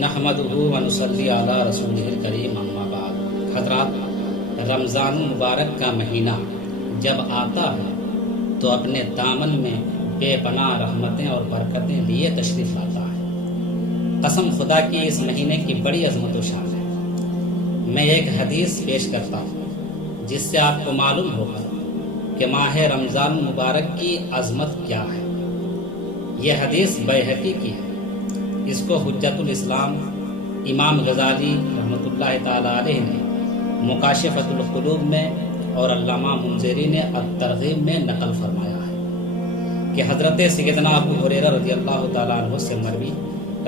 نحمدہ ونصلی علی رسولہ الکریم اما بعد۔ حضرات، رمضان المبارک کا مہینہ جب آتا ہے تو اپنے دامن میں بے پناہ رحمتیں اور برکتیں لیے تشریف لاتا ہے۔ قسم خدا کی اس مہینے کی بڑی عظمت و شان ہے۔ میں ایک حدیث پیش کرتا ہوں جس سے آپ کو معلوم ہوگا کہ ماہ رمضان المبارک کی عظمت کیا ہے۔ یہ حدیث بیہقی کی ہے۔ اس کو حجت الاسلام امام غزالی رحمۃ اللہ تعالی علیہ نے مکاشفۃ القلوب میں اور علامہ منذری نے الترغیب میں نقل فرمایا ہے کہ حضرت سیدنا ابو ہریرہ رضی اللہ تعالیٰ عنہ سے مروی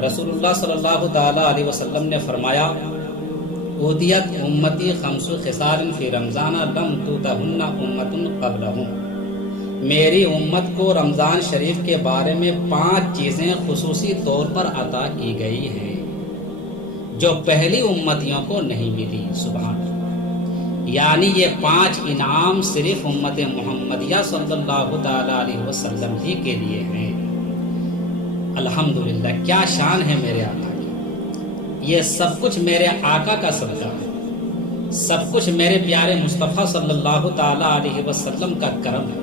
رسول اللہ صلی اللہ تعالیٰ علیہ وسلم نے فرمایا، اودیت امتی خمس خصال فی رمضان لم توتہن امت قبلہم۔ میری امت کو رمضان شریف کے بارے میں 5 چیزیں خصوصی طور پر عطا کی گئی ہیں جو پہلی امتیوں کو نہیں ملی۔ سبحان اللہ۔ یعنی یہ 5 انعام صرف امت محمدیہ صلی اللہ تعالی علیہ وسلم ہی کے لیے ہیں۔ الحمدللہ، کیا شان ہے میرے آقا کی۔ یہ سب کچھ میرے آقا کا صدقہ ہے، سب کچھ میرے پیارے مصطفیٰ صلی اللہ تعالی علیہ وسلم کا کرم ہے۔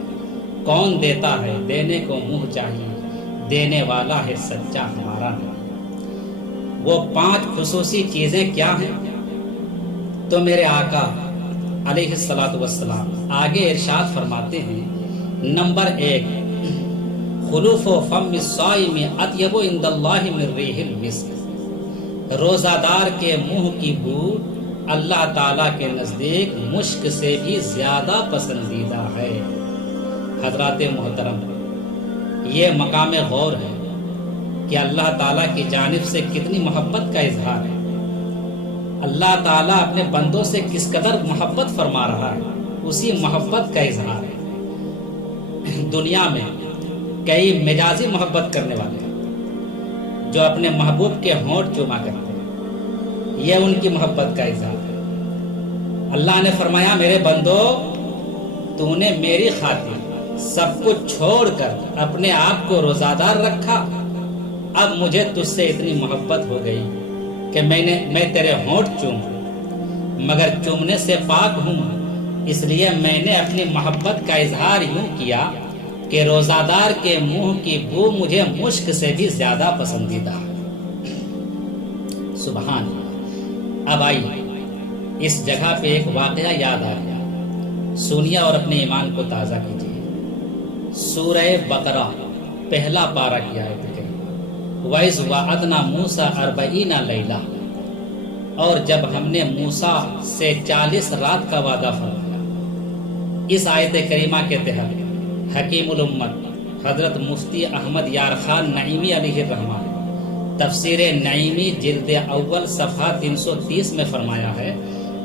کون دیتا ہے؟ دینے کو منہ چاہیے، دینے والا ہے سچا ہمارا نہیں۔ وہ 5 خصوصی چیزیں کیا ہیں؟ تو میرے آقا علیہ الصلوۃ والسلام آگے ارشاد فرماتے ہیں، نمبر 1، خلوف فم الصائم اطیب عند اللہ من ریح المسک۔ روزہ دار کے منہ کی بو اللہ تعالیٰ کے نزدیک مشک سے بھی زیادہ پسندیدہ ہے۔ حضرات محترم، یہ مقام غور ہے کہ اللہ تعالیٰ کی جانب سے کتنی محبت کا اظہار ہے۔ اللہ تعالیٰ اپنے بندوں سے کس قدر محبت فرما رہا ہے، اسی محبت کا اظہار ہے۔ دنیا میں کئی مجازی محبت کرنے والے ہیں جو اپنے محبوب کے ہونٹ چوما کرتے ہیں، یہ ان کی محبت کا اظہار ہے۔ اللہ نے فرمایا، میرے بندو، تو نے میری خاطر سب کچھ چھوڑ کر اپنے آپ کو روزہ دار رکھا، اب مجھے تجھ سے اتنی محبت ہو گئی کہ میں تیرے ہونٹ چوموں، مگر چومنے سے پاک ہوں، اس لیے میں نے اپنی محبت کا اظہار یوں کیا کہ روزہ دار کے منہ کی بو مجھے مشک سے بھی زیادہ پسندیدہ ہے۔ سبحان اللہ۔ اب آئیے اس جگہ پہ ایک واقعہ یاد آ گیا، سنیے اور اپنے ایمان کو تازہ کیجیے۔ سورہ بقرہ پہلا پارہ کی آیت ہے، وَإِذْ وَعَدْنَا مُوسَىٰ 40 لَيْلَةً، اور جب ہم نے موسیٰ سے 40 رات کا وعدہ فرمایا۔ اس آیت کریمہ کے تحت حکیم الامت حضرت مفتی احمد یار خان نعیمی علیہ الرحمہ تفسیر نعیمی جلد اول صفحہ 330 میں فرمایا ہے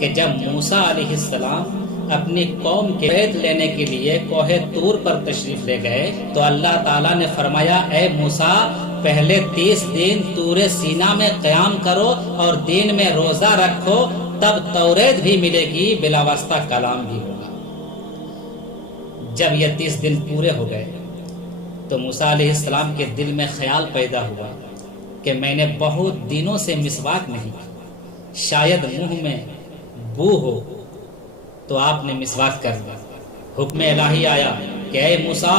کہ جب موسیٰ علیہ السلام اپنی قوم کے بیت لینے کے لیے کوہ طور پر تشریف لے گئے تو اللہ تعالیٰ نے فرمایا، اے موسیٰ، پہلے 30 دن طور سینا میں قیام کرو اور دین میں روزہ رکھو، تب توریت بھی ملے گی، بلا واسطہ کلام بھی ہوگا۔ جب یہ 30 دن پورے ہو گئے تو موسیٰ علیہ السلام کے دل میں خیال پیدا ہوا کہ میں نے بہت دنوں سے مسواک نہیں کی، شاید منہ میں بو ہو، تو آپ نے مسواک کر دیا۔ حکم الہی آیا کہ اے موسیٰ،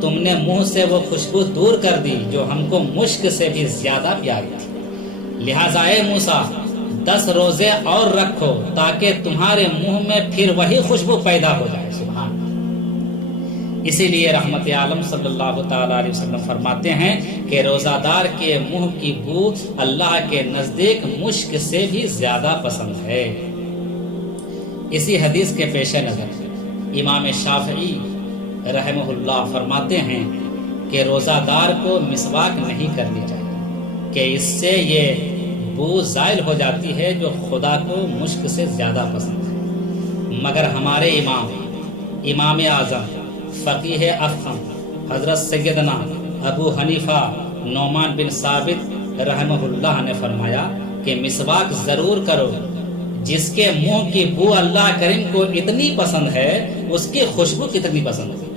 تم نے منہ سے وہ خوشبو دور کر دی جو ہم کو مشک سے بھی زیادہ پیاری تھی، لہٰذا اے موسیٰ 10 روزے اور رکھو تاکہ تمہارے منہ میں پھر وہی خوشبو پیدا ہو جائے۔ سبحان اللہ۔ اسی لیے رحمت عالم صلی اللہ تعالی علیہ وسلم فرماتے ہیں کہ روزہ دار کے منہ کی بو اللہ کے نزدیک مشک سے بھی زیادہ پسند ہے۔ اسی حدیث کے پیش نظر امام شافعی رحمہ اللہ فرماتے ہیں کہ روزہ دار کو مسواک نہیں کرنی چاہیے کہ اس سے یہ بو زائل ہو جاتی ہے جو خدا کو مشک سے زیادہ پسند ہے۔ مگر ہمارے امام اعظم فقیہ افخم حضرت سیدنا ابو حنیفہ نعمان بن ثابت رحمہ اللہ نے فرمایا کہ مسواک ضرور کرو، جس کے منہ کی بو اللہ کریم کو اتنی پسند ہے اس کی خوشبو کتنی پسند ہے،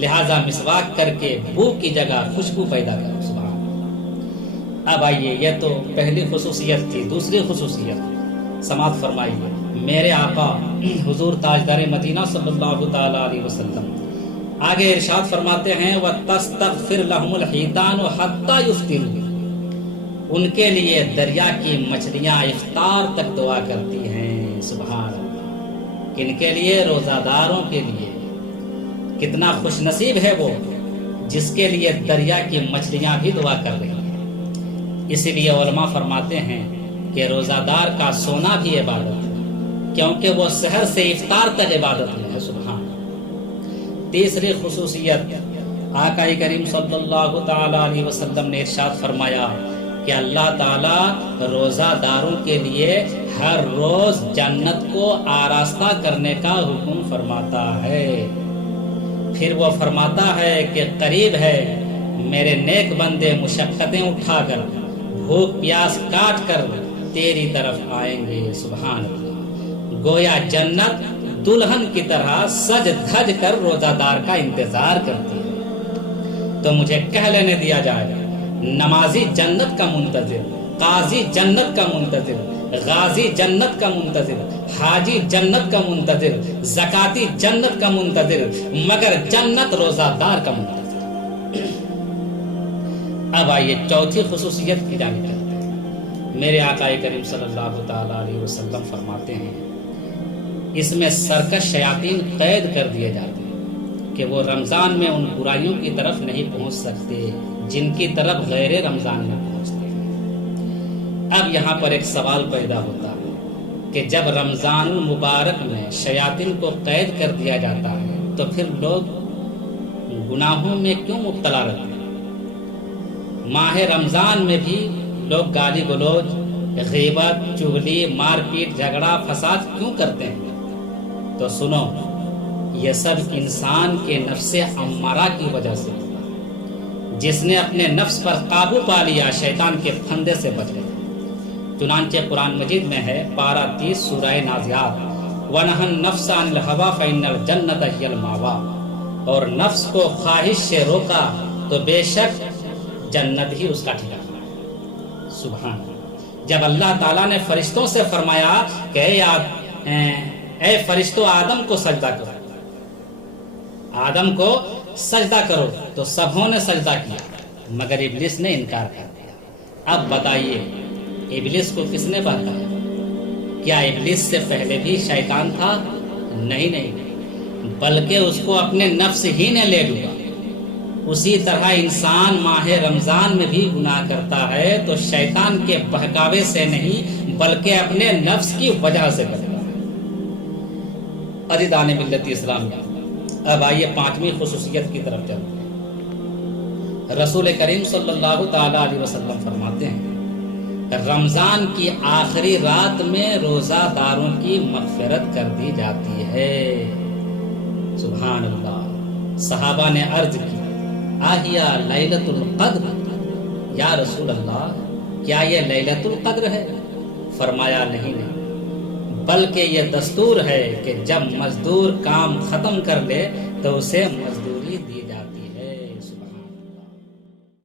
لہذا مسواک کر کے بو کی جگہ خوشبو پیدا کرو۔ سبحان اللہ۔ اب آئیے، یہ تو پہلی خصوصیت تھی۔ دوسری خصوصیت سماعت فرمائیے، میرے آقا حضور تاجدار مدینہ صلی اللہ تعالی علیہ وسلم آگے ارشاد فرماتے ہیں وَتَسْتَغْفِرْ لَهُمُ الْحِيتَانُ حَتَّى يُفْطِرُوا، ان کے لیے دریا کی مچھلیاں افطار تک دعا کرتی ہیں۔ سبحان اللہ، کن کے لیے؟ روزہ داروں کے لیے۔ کتنا خوش نصیب ہے وہ جس کے لیے دریا کی مچھلیاں بھی دعا کر رہی ہیں۔ اسی لیے علماء فرماتے ہیں کہ روزہ دار کا سونا بھی عبادت ہے، کیونکہ وہ سحر سے افطار تک عبادت میں ہے۔ سبحان اللہ۔ تیسری خصوصیت، آقا کریم صلی اللہ تعالی علیہ وسلم نے ارشاد فرمایا کہ اللہ تعالی روزہ داروں کے لیے ہر روز جنت کو آراستہ کرنے کا حکم فرماتا ہے۔ پھر وہ فرماتا ہے کہ قریب ہے میرے نیک بندے مشقتیں اٹھا کر، بھوک پیاس کاٹ کر تیری طرف آئیں گے۔ سبحان اللہ، گویا جنت دلہن کی طرح سج دھج کر روزہ دار کا انتظار کرتی ہے۔ تو مجھے کہہ لینے دیا جائے، نمازی جنت کا منتظر، قاضی جنت کا منتظر، غازی جنت کا منتظر، حاجی جنت کا منتظر، زکاتی جنت کا منتظر، مگر جنت روزہ دار کا منتظر۔ اب آئیے چوتھی خصوصیت کی جانب چلتے ہیں۔ میرے آقا کریم صلی اللہ تعالی علیہ وسلم فرماتے ہیں اس میں سرکش شیاطین قید کر دیے جاتے ہیں کہ وہ رمضان میں ان برائیوں کی طرف نہیں پہنچ سکتے جن کی طرف غیر رمضان میں پہنچتے ہیں۔ اب یہاں پر ایک سوال پیدا ہوتا ہے کہ جب رمضان المبارک میں شیاطین کو قید کر دیا جاتا ہے تو پھر لوگ گناہوں میں کیوں مبتلا رہتے ہیں؟ ماہ رمضان میں بھی لوگ گالی گلوچ، غیبت، چغلی، مار پیٹ، جھگڑا، فساد کیوں کرتے ہیں؟ تو سنو، یہ سب انسان کے نفس امارہ کی وجہ سے ہوتا ہے۔ جس نے اپنے نفس پر قابو پا لیا شیطان کے پھندے سے بچ گیا۔ چنانچہ قرآن مجید میں ہے پارہ 30 سورہ نازعات، وَنَهَا النَّفْسَ عَنِ الْهَوَىٰ فَإِنَّ الْجَنَّةَ هِيَ الْمَأْوَىٰ، اور نفس کو خواہش سے روکا تو بے شک جنت ہی اس کا ٹھکانہ ہے۔ سبحان اللہ۔ جب اللہ تعالیٰ نے فرشتوں سے فرمایا کہ اے فرشتوں آدم کو سجدہ کرو، آدم کو سجدہ کرو، تو سبوں نے سجدہ کیا مگر ابلیس نے انکار کر دیا۔ اب بتائیے ابلیس کو کس نے بہکایا؟ کیا ابلیس سے پہلے بھی شیطان تھا؟ نہیں، بلکہ اس کو اپنے نفس ہی نے لے ڈوبا۔ اسی طرح انسان ماہ رمضان میں بھی گناہ کرتا ہے تو شیطان کے بہکاوے سے نہیں بلکہ اپنے نفس کی وجہ سے کرتا ہے۔ عزیزان ملت اسلام، اب آئیے پانچویں خصوصیت کی طرف چلتے ہیں۔ رسول کریم صلی اللہ تعالی علیہ وسلم فرماتے ہیں رمضان کی آخری رات میں روزہ داروں کی مغفرت کر دی جاتی ہے۔ سبحان اللہ۔ صحابہ نے عرض کی آہیا لیلۃ القدر، یا رسول اللہ کیا یہ لیلۃ القدر ہے؟ فرمایا نہیں، بلکہ یہ دستور ہے کہ جب مزدور کام ختم کر لے تو اسے مزدور